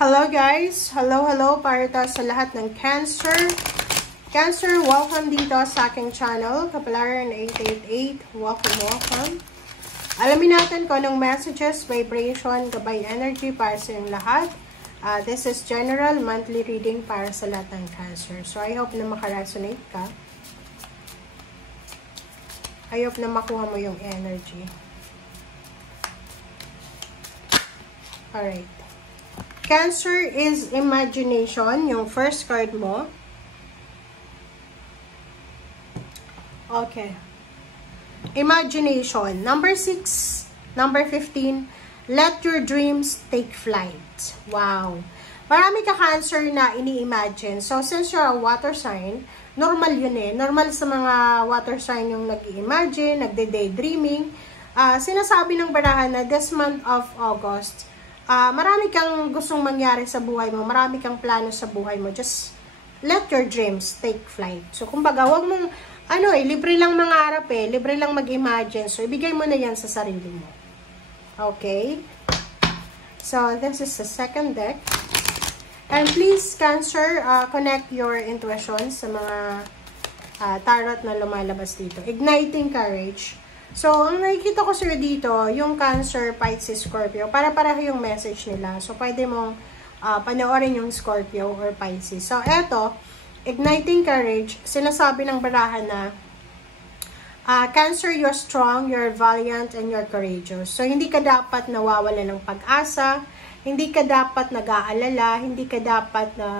Hello guys! Hello para sa lahat ng Cancer. Cancer, welcome dito sa aking channel, Kapalaran 888. Welcome. Alamin natin kung anong messages, vibration, gabay energy para sa inyong lahat. This is general monthly reading para sa lahat ng Cancer. So I hope na makaresonate ka. I hope na makuha mo yung energy. Alright. Cancer is imagination, yung first card mo. Okay. Imagination. Number 6, number 15, let your dreams take flight. Wow. Marami ka Cancer na ini-imagine. So, since you're a water sign, normal yun eh. Normal sa mga water sign yung nag-i-imagine, nagde-daydreaming. Sinasabi ng barahan na this month of August, marami kang gustong mangyari sa buhay mo, marami kang plano sa buhay mo. Just let your dreams take flight. So, kumbaga, wag mong, libre lang mangarap eh, libre lang mag-imagine. So, ibigay mo na yan sa sarili mo. Okay? So, this is the second deck. And please, Cancer, connect your intuition sa mga tarot na lumalabas dito. Igniting courage. So, ang nakikita ko sir dito, yung Cancer, Pisces, Scorpio, para-pareho yung message nila. So, pwede mong panoorin yung Scorpio or Pisces. So, eto, igniting courage, sinasabi ng barahan na, Cancer, you're strong, you're valiant, and you're courageous. So, hindi ka dapat nawawala ng pag-asa, hindi ka dapat nag-aalala, hindi ka dapat na,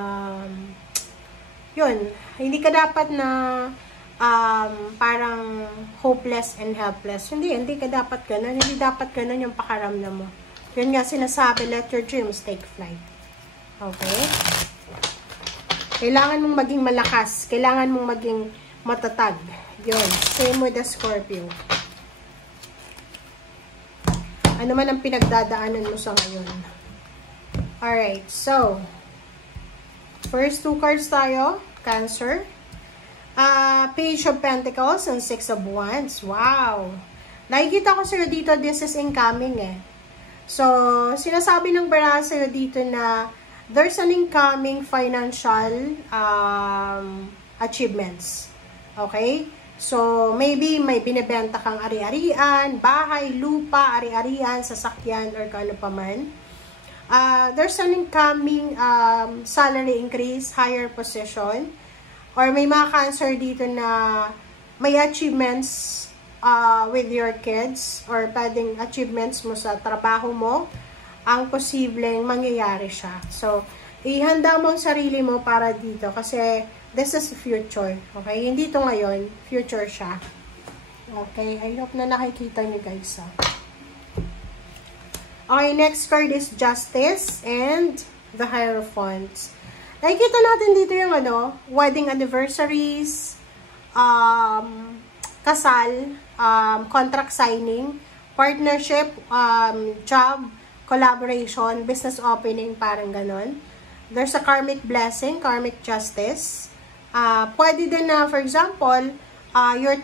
hindi ka dapat na, parang hopeless and helpless. Hindi ka dapat ganun. Hindi dapat ganun yung pakaramdam mo. Yun nga sinasabi, let your dreams take flight. Okay? Kailangan mong maging malakas. Kailangan mong maging matatag. Yun. Same with the Scorpio. Ano man ang pinagdadaanan mo sa ngayon. Alright. So, first two cards tayo. Cancer. Page of Pentacles and Six of Wands. Wow! Nakikita ko sa'yo dito, this is incoming eh. So, sinasabi ng barahan sa'yo dito na there's an incoming financial achievements. Okay? So, maybe may binibenta kang ari-arian, bahay, lupa, ari-arian, sasakyan, or kano pa man. There's an incoming salary increase, higher position. Or may mga Cancer dito na may achievements with your kids or pwedeng achievements mo sa trabaho mo, ang posibleng mangyayari siya. So, ihanda mo ang sarili mo para dito kasi this is future. Okay? Hindi ito ngayon. Future siya. Okay? I hope na nakikita niyo guys. Okay, next card is Justice and the Hierophant. Nakikita natin dito yung wedding anniversaries, kasal, contract signing, partnership, job, collaboration, business opening, parang ganon. There's a karmic blessing, karmic justice. Pwede din na, for example, you're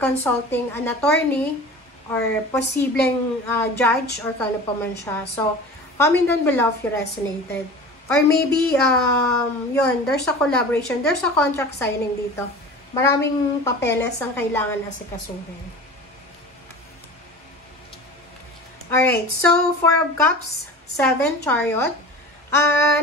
consulting an attorney or posibleng judge or kano pa man siya. So, comment down below if you resonated. Or maybe, there's a collaboration, there's a contract signing dito. Maraming papeles ang kailangan asikasuhin. Alright, so, Four of Cups, 7, Chariot.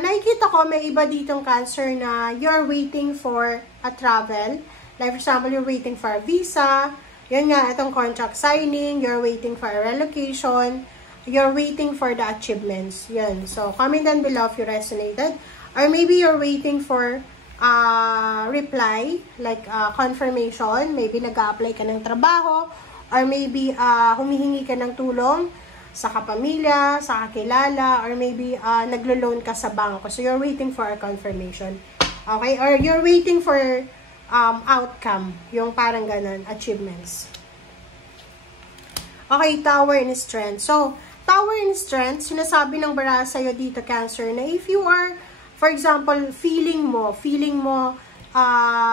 Nakikita ko, may iba ditong Cancer na you're waiting for a travel. Like, for example, you're waiting for a visa. Yun nga, itong contract signing, you're waiting for a relocation. You're waiting for the achievements. Yan. So, comment down below if you resonated. Or maybe you're waiting for reply, like confirmation. Maybe nag-a-apply ka ng trabaho. Or maybe humihingi ka ng tulong sa kapamilya, sa kakilala. Or maybe naglo-loan ka sa bangko. So, you're waiting for a confirmation. Okay? Or you're waiting for outcome. Yung parang ganun, achievements. Okay, Tower and Strength. So, Tower and Strength, sinasabi ng baraha sa'yo dito, Cancer, na if you are, for example, feeling mo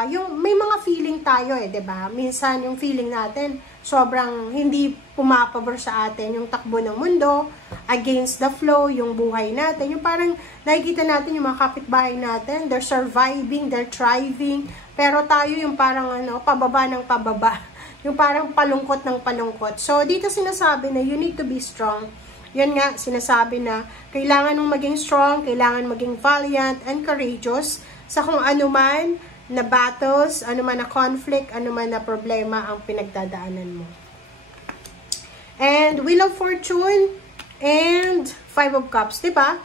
yung may mga feeling tayo 'di ba? Minsan yung feeling natin sobrang hindi pumapabor sa atin yung takbo ng mundo, against the flow, yung buhay natin. Yung parang nakikita natin yung mga kapitbahay natin, they're surviving, they're thriving, pero tayo yung parang pababa ng pababa. Yung parang palungkot ng palungkot. So dito sinasabi na you need to be strong. Yun nga, sinasabi na kailangan mong maging strong, kailangan maging valiant and courageous sa kung ano man na battles, ano man na conflict, ano man na problema ang pinagdadaanan mo. And Wheel of Fortune and Five of Cups, diba?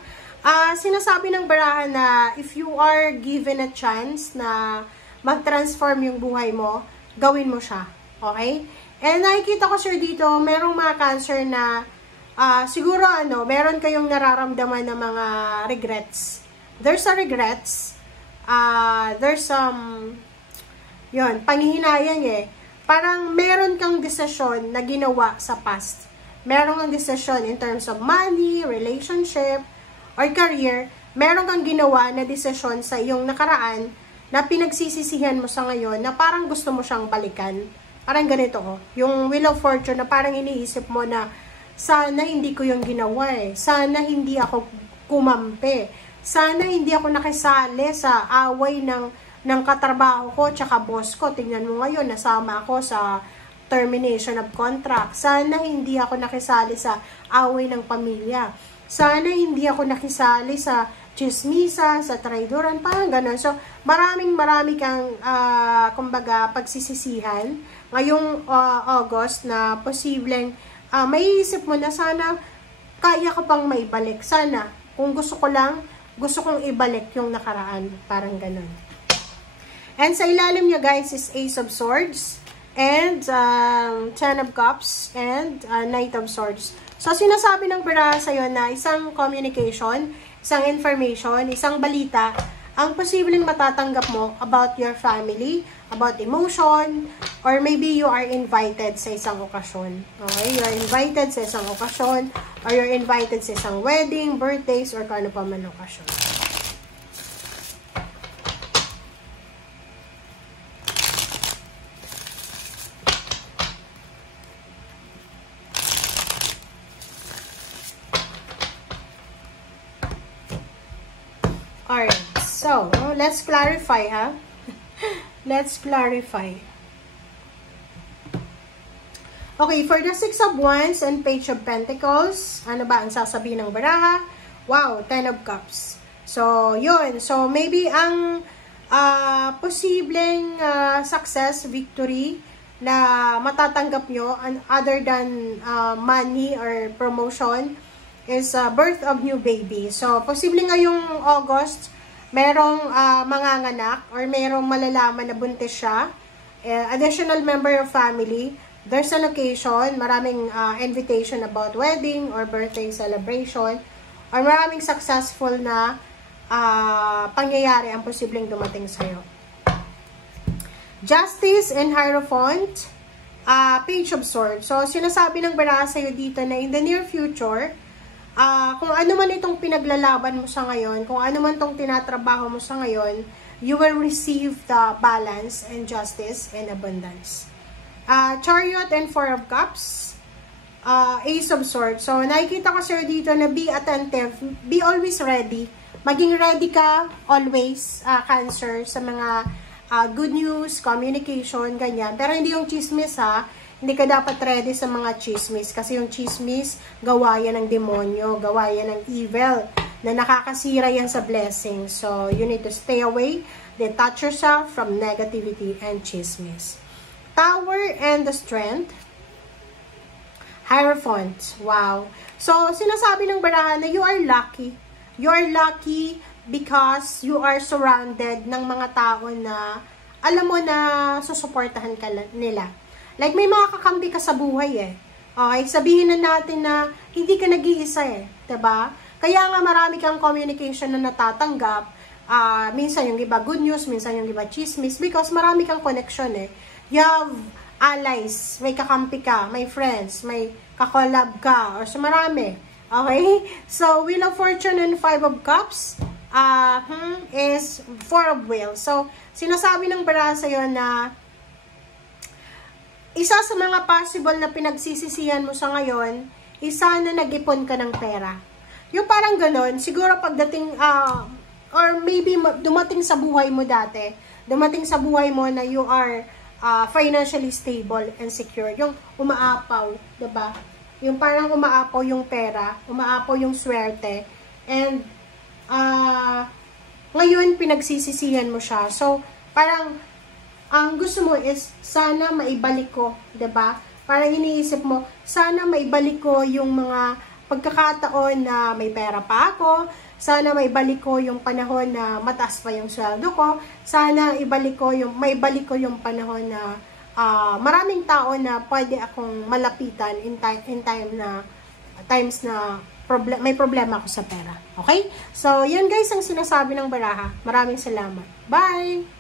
Sinasabi ng barahan na if you are given a chance na mag-transform yung buhay mo, gawin mo siya. Okay? And nakikita ko sir dito, merong mga Cancer na siguro meron kayong nararamdaman na mga regrets. There's a regrets. There's some panghihinayang parang meron kang desisyon na ginawa sa past. Meron kang desisyon in terms of money, relationship, or career. Meron kang ginawa na desisyon sa iyong nakaraan na pinagsisisihan mo sa ngayon na parang gusto mo siyang balikan. Parang ganito yung Wheel of Fortune na parang iniisip mo na sana hindi ko yung ginawa sana hindi ako kumampi. Sana hindi ako nakisali sa away ng katrabaho ko tsaka boss ko. Tingnan mo ngayon, nasama ako sa termination of contract. Sana hindi ako nakisali sa away ng pamilya. Sana hindi ako nakisali sa chismisa, sa traidoran, parang gano'n. So, marami kang, kumbaga, pagsisisihan ngayong August na posibleng maiisip mo na sana kaya ko pang maibalik. Sana, kung gusto kong ibalik yung nakaraan. Parang ganun. And sa ilalim niya guys is Ace of Swords and Ten of Cups and Knight of Swords. So sinasabi ng baraha sa'yo na isang communication, isang information, isang balita ang posibleng matatanggap mo about your family, about emotion, or maybe you are invited sa isang okasyon. Okay? You are invited sa isang okasyon, or you're invited sa isang wedding, birthdays, or kung ano pa man okasyon. Alright. So, let's clarify, ha? Let's clarify. Okay, for the Six of Wands and Page of Pentacles, ano ba ang sasabihin ng baraha? Wow, Ten of Cups. So, yun. So, maybe ang posibleng success, victory na matatanggap nyo, other than money or promotion, is birth of new baby. So, posibleng ngayong August, merong manganganak or merong malalaman na buntis siya. Additional member of family. There's an occasion, maraming invitation about wedding or birthday celebration, or maraming successful na pangyayari ang posibleng dumating sa'yo. Justice and Hierophant, Page of Swords. So, sinasabi ng baraha sa'yo dito na in the near future, kung ano man itong pinaglalaban mo sa ngayon, kung ano man itong tinatrabaho mo sa ngayon, you will receive the balance and justice and abundance. Chariot and Four of Cups, Ace of Swords. So, nakikita ko sir dito na be attentive, be always ready. Maging ready ka always, Cancer, sa mga good news, communication, ganyan. Pero hindi yung chismis ha. Hindi ka dapat ready sa mga chismis. Kasi yung chismis, gawa yan ng demonyo, gawa yan ng evil, na nakakasira yan sa blessing. So, you need to stay away, detach yourself from negativity and chismis. Tower and the Strength, Hierophant. Wow. So, sinasabi ng baraha na you are lucky. You are lucky because you are surrounded ng mga tao na alam mo na susuportahan ka nila. Like, may mga kakampi ka sa buhay Okay, sabihin na natin na hindi ka nag-iisa diba? Kaya nga marami kang communication na natatanggap. Minsan yung iba good news, minsan yung iba chismis, because marami kang connection You have allies, may kakampi ka, may friends, may kakolab ka, or so marami. Okay? So, Wheel of Fortune and Five of Cups, is Four of Wheels. So, sinasabi ng baraha sa'yo na isa sa mga possible na pinagsisisihan mo sa ngayon, isa na nag-ipon ka ng pera. Yung parang ganon, siguro pagdating, or maybe dumating sa buhay mo dati, dumating sa buhay mo na you are financially stable and secure. Yung umaapaw, diba? Yung parang umaapaw yung pera, umaapaw yung swerte, and ngayon pinagsisisihan mo siya. So, parang ang gusto mo is sana maibalik ko, 'di ba? Parang iniisip mo, sana maibalik ko yung mga pagkakataon na may pera pa ako, sana maibalik ko yung panahon na mataas pa yung sweldo ko, sana maibalik ko yung panahon na maraming tao na pwede akong malapitan in times na may problema ako sa pera. Okay? So, yan guys ang sinasabi ng baraha. Maraming salamat. Bye!